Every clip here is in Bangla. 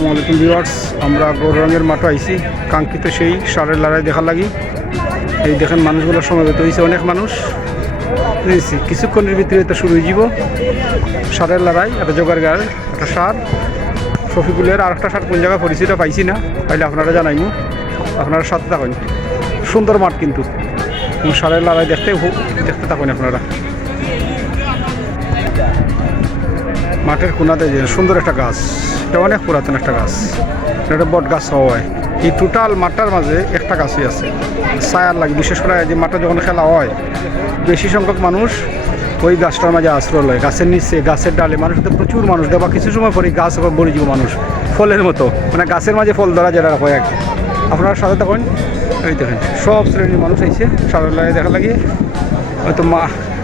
আসসালামু আলাইকুম ভিউয়ার্স, আমরা গৌরঙ্গের মাঠে আইছি কাঙ্ক্ষিত সেই ষাঁড়ের লড়াই দেখার লাগি। এই দেখেন মানুষগুলো সমবেত হয়েছে, অনেক মানুষ বুঝেছি। কিছুক্ষণের ভিতরে তো শুরু হয়ে যাব ষাঁড়ের লড়াই। একটা জোগাড় গার একটা ষাঁড় শফিকুলের, আর একটা ষাঁড় কোন জায়গায় পরিচিত পাইছি না, পাইলে আপনারা জানাইমু। আপনারা সাথে থাকুন, সুন্দর মাঠ কিন্তু ষাঁড়ের লড়াই দেখতে থাকুন আপনারা। মাঠের কোনাতে যে সুন্দর একটা গাছ, এটা অনেক পুরাতন একটা গাছ, এটা বট গাছ হয়। এই টোটাল মাঠটার মাঝে একটা গাছই আছে ছায়ার লাগে। বিশেষ করে যে মাঠে যখন খেলা হয় বেশি সংখ্যক মানুষ ওই গাছটার মাঝে আশ্রয় লয়, গাছের নিচে গাছের ডালে। মানুষ তো প্রচুর মানুষ দেবা, কিছু সময় পরে গাছ আবার বড়ি যাব মানুষ ফলের মতো, মানে গাছের মাঝে ফল ধরা যেটা হয় আর কি। আপনারা সাথে থাকুন। এই দেখেন সব শ্রেণীর মানুষ আইছে ষাঁড়ের লড়াই দেখা লাগে। হয়তো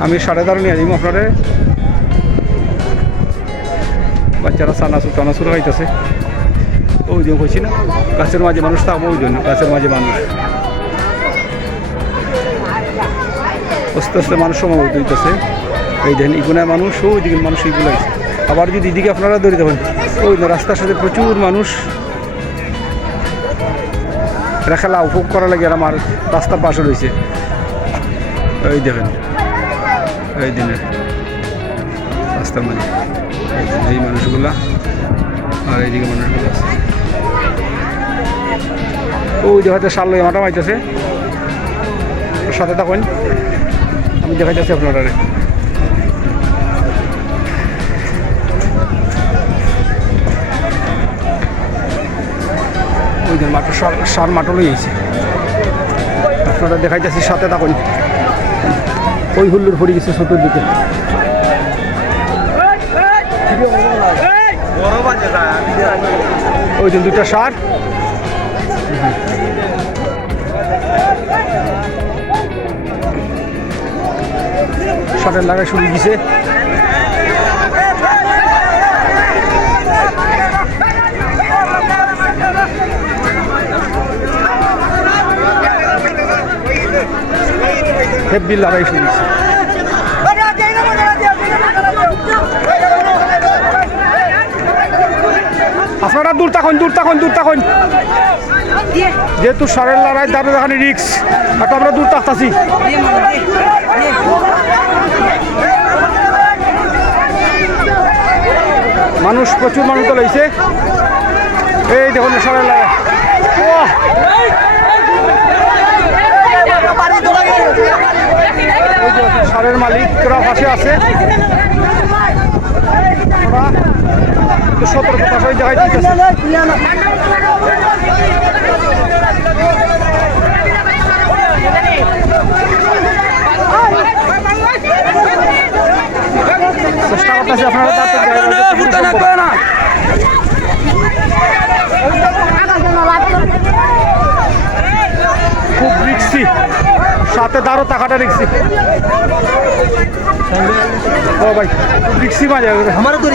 আমি ষাঁড়ে নিয়ে যাবো আপনারা। বাচ্চারা চানাচুর খাইতেছে, ওই জন্য কইছি না গাছের মাঝে মানুষ থাকবো, ওই জন্য গাছের মাঝে মানুষ আস্তে আস্তে মানুষ সমবেত হইতেছে। এই দেখেন ইগুনায় মানুষ, ওই দিকে মানুষ এইগুলো আছে। আবার যদি এদিকে আপনারা দৌড়ে দেবেন, ওই রাস্তার সাথে প্রচুর মানুষ এরা খেলা উপভোগ করা লাগে। আর আমার রাস্তার পাশে রয়েছে, এই দেখেন এই দিনের রাস্তার মাঝে এই মানুষগুলা, আর এইদিকে মানুষগুলো আছে। ওই দেখাতে সার লই মাটা মাইতেছে, সাথে থাকুন, আমি দেখাইতেছি আপনারা। ওই দিন মাঠের সার মাঠও লই আইছে, আপনারা দেখাইতেছি, সাথে থাকুন। ওই হুল্লুর পড়ে গেছে চতুর্দিকে। ওই দিন দুটা ষাঁড়, ষাঁড়ের লাগাই শুরু দিছে। হেব্বি লাগাই শুরু দিছে। আপনারা দূর থাকুন, যেহেতু ষাঁড়ের লড়াই তাদের এখানে রিক্স, আর আমরা দূর থাকতেছি। মানুষ প্রচুর মানুষ তো লইছে। এই দেখুন ষাঁড়ের লড়াই, ষাঁড়ের মালিকরা পাশে আছে। সতর্কতা সবাই জায়গায় দিতেছে। চেষ্টা করতেছি আপনারা খুব রিক্সি, সাথে তারও টাকাটা রিক্সি। ও ভাই রিক্সি মাঝে আমারও তো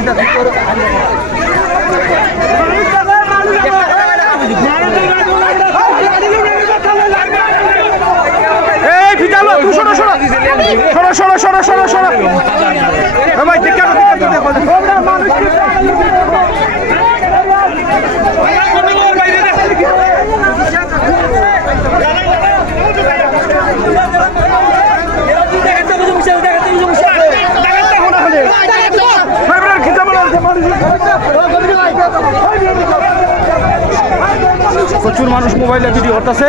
এই ফিটালো, সরো ভাই, প্রচুর মানুষ মোবাইলে ভিডিও করতেছে।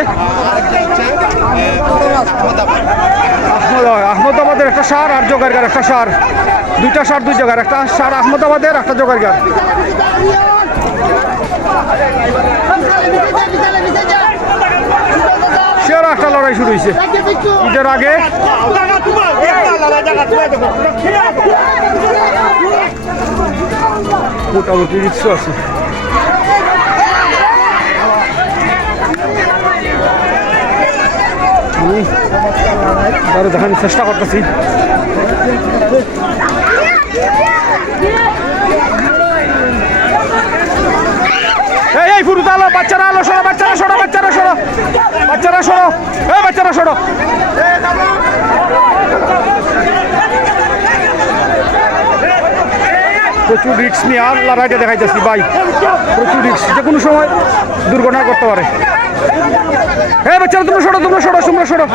আহমদাবাদের একটা ষাঁড় আর জোগাড়গার একটা ষাঁড়, দুইটা ষাঁড় দুই জায়গার, একটা ষাঁড় আহমদাবাদের, একটা জোগাড়গার। সেরা একটা লড়াই শুরু হয়েছে ঈদের আগে। মোটামুটি রিক্স আছে। আমি দেখানোর চেষ্টা করতেছি। এই ফুরুত আলো, বাচ্চারা আলো, সরো বাচ্চারা সরো, বাচ্চারা সরো, বাচ্চারা সরো, বাচ্চারা সরো। প্রচুর রিক্স নিয়ে আর লড়াইটা দেখাইতেছি ভাই, প্রচুর রিক্স, যে কোনো সময় দুর্ঘটনা করতে পারে। হ্যাঁ বাচ্চারা তোমরা সরো, তোমরা সরো, তোমরা সরো।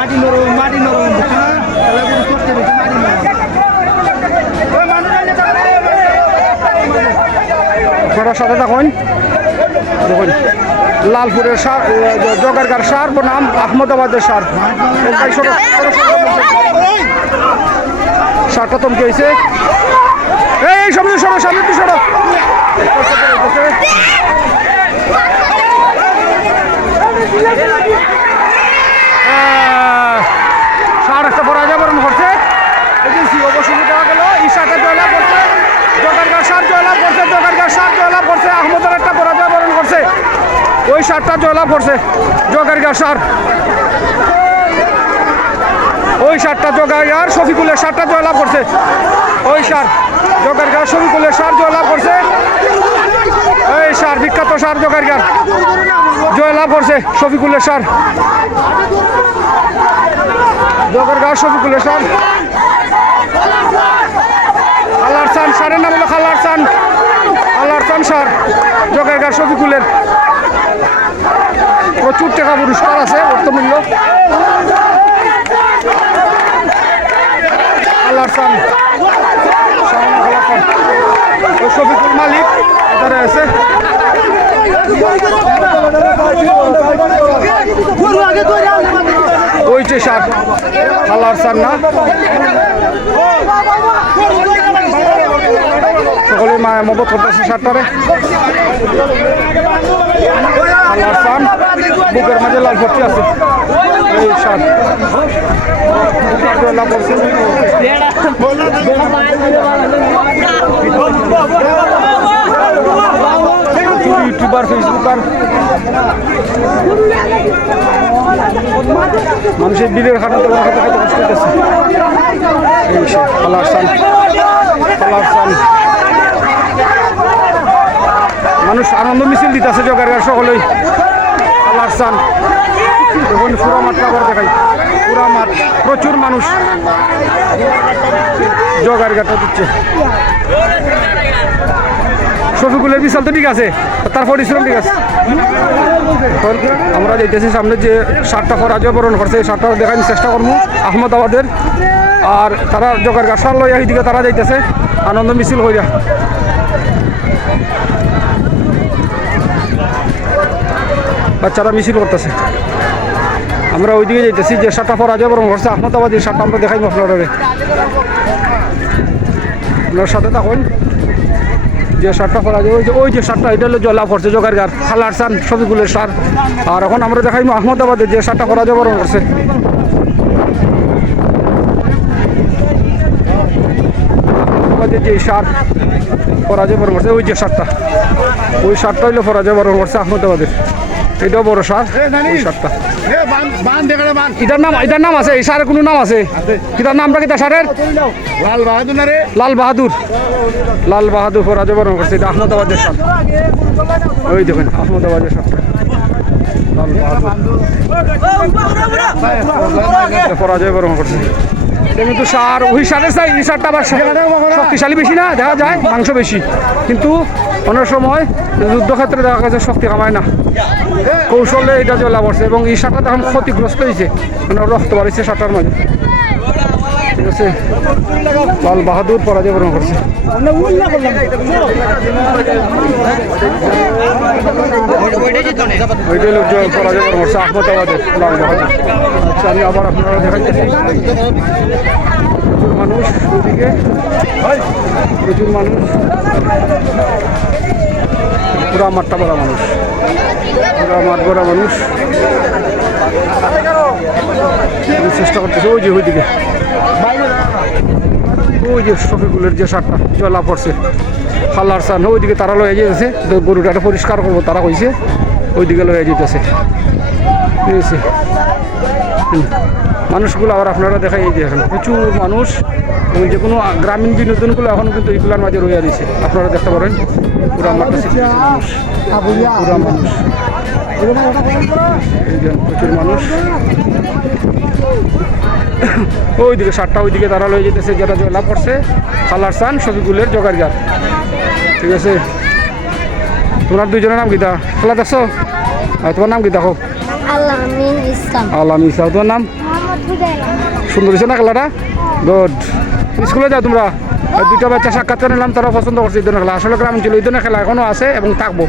আপনারা সাথে থাকুন। দেখুন লালপুরের সার, জগারগার সার বনাম আহমদাবাদের সার। সারটা তমকে হয়েছে, এই সামনে সরো, সামনে তো সরো। সার একটা পরাজয় বরণ করছে, অবশ্যই দেওয়া গেল। এই সারটা জয়লাভ করছে, জগারগার সার জয়লাভ করছে, জগারগার সার জয়লাভ করছে। আহমদের একটা পরাজয় বরণ করছে, ওই সারটা জয়লাভ করছে জগারগার সার। ওই সারটা জগারগার শফিকুলের সারটা জয়লাভ করছে, ওই সার জগারগার শফিকুলের সার জয়লাভ করছে। এই সার বিখ্যাত সার জগারগার জয়লাভ করছে শফিকুলের সার, জগারগার শফিকুলের সার। খালার চান সারের নাম হলো খালার চান, খালার চান সার জগারগার শফিকুলের। প্রচুর টাকা পুরস্কার আছে অর্থমূল্য। খালার চান, ওই শফিকুল মালিক এখানে আছে। ওই যে সার খালার চান না, সকলে মায়া মবত করতেছে সারটারে। খালার চান বুকের মাঝে লাল ভর্তি আছে, এই সার লাভ করছে। ইউটিউবার, ফেসবুকার, মানুষের দিলের খাটাতে কষ্ট করতেছে। এই সে খালার চান, খালার চান। মানুষ আনন্দ মিছিল দিতেছে জগারগার সকলেই। খালার চান দেখুন, পুরা মাঠটা আবার দেখাই, পুরা মাঠ, প্রচুর মানুষ জগারগাটা দিচ্ছে। শফিকুলের বিশাল তো ঠিক আছে, তার পরিশ্রম ঠিক আছে। আমরা যাইতেছি সামনে যে সারটা পরাজয় বরণ করছে, এই সারটা দেখার চেষ্টা করবো আহমদাবাদের। আর তারা জগারগার সার লইয়া এইদিকে তারা যাইতেছে আনন্দ মিছিল হইয়া। বাচ্চারা মিছিল করতেছে, আমরা ওইদিকে যাইতেছি যে সারটা পরাজয় বরণ করছে আহমদাবাদের সারটা আমরা দেখাইব আপনারা। আপনার সাথে থাকুন। যে সারটা পরাজয় হয়েছে, ওই যে সারটা এটা হলো জয়লাভ করছে জগারগার খালার চান শফিকুলের সার। আর এখন আমরা দেখাইব আহমদাবাদের যে সারটা পরাজয় বরণ করছে। আহমদাবাদের যে সার পরাজয় বরণ করছে, ওই যে সারটা, ওই সারটা হইলো পরাজয় বরণ করছে আহমদাবাদের। এটাও বড় সার, ওই সারটা। এটার নাম আছে, এই সারের কোনো নাম আছে? এটার নামটা কি সারের? লাল বাহাদুর। লাল বাহাদুর, লাল বাহাদুর পরাজয় বরণ করছে। এটা আহমদাবাদের সার, ওই দেখুন আহমদাবাদের সারটা লাল বাহাদুর পরাজয় বরণ করছে। কিন্তু সার ওই সারের চাই, এই সারটা আবার শক্তিশালী বেশি না, দেখা যায় মাংস বেশি, কিন্তু অনেক সময় যুদ্ধক্ষেত্রে দেখা গেছে শক্তি কামায় না, কৌশলে এটা জয়লাভ করছে। এবং এই সারটা তখন ক্ষতিগ্রস্ত হয়েছে, মানে রক্ত বাড়িছে সারটার মাঝে। ঠিক আছে, লাল বাহাদুর পরাজয় বরণ করছে। ওইটাই লোক পরাজয় বরণ করছে আহমদাবাদের লাল বাহাদুর। আচ্ছা, আমি আবার আপনারা দেখাচ্ছি প্রচুর মানুষ ওইদিকে, প্রচুর মানুষ, পুরা মাঠটা ভরা মানুষ, পুরা মাঠ ভরা মানুষ। চেষ্টা করতেছে ওই যে ওইদিকে, ওই যে শফিকুলের যে সারটা জয়লাভ করছে খালার চান, ওইদিকে তারা লয়ে যেতেছে। গরুটাটা পরিষ্কার করবো তারা কইছে, ওইদিকে লয়ে যেতেছে। ঠিক আছে, মানুষগুলো আবার আপনারা দেখাই এই যে এখন প্রচুর মানুষ, এবং যে কোনো গ্রামীণ বিনোদনগুলো এখন কিন্তু এইগুলোর মাঝে রয়ে দিয়েছে। আপনারা দেখতে পারেন পুরা মাঠটা মানুষ, পুরা মানুষ, প্রচুর মানুষ। ওইদিকে সারটা ওইদিকে তারা লয়ে যেতেছে, যেটা জয়লাভ করছে খালার চান শফিকুলের জগারগার। ঠিক আছে তোমার দুইজনের নাম কিতা খেলা দেখছো তোমার নাম কিতা হোক আলামিন ইসলাম আলাম ইসলাম তোমার নাম মোহাম্মদ হুদায়রা সুন্দর হয়েছে না খেলাটা গুড স্কুলে যাও তোমরা দুইটা বাচ্চা সাক্ষাৎকার নিলাম তারা পছন্দ করছে এই ধরনের খেলা আসলে গ্রামাঞ্চলে এই ধরনের খেলা এখনও আছে এবং থাকবো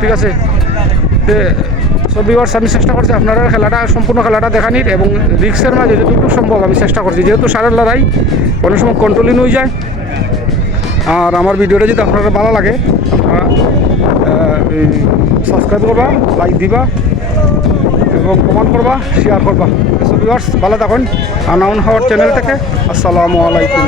ঠিক আছে সব ভিউয়ার্স আমি চেষ্টা করছি আপনারা খেলাটা সম্পূর্ণ খেলাটা দেখানির এবং রিক্সের মাঝে যতটুকু সম্ভব আমি চেষ্টা করছি যেহেতু সারের লড়াই অনেক সময় কন্ট্রোলিং হয়ে যায় আর আমার ভিডিওটা যদি আপনারা ভালো লাগে আপনারা সাবস্ক্রাইব করবা লাইক দিবা এবং কমেন্ট করবা শেয়ার করবা সব ভিউয়ার্স ভালো থাকুন আনাউন হাওয়ার চ্যানেল থেকে আসসালামু আলাইকুম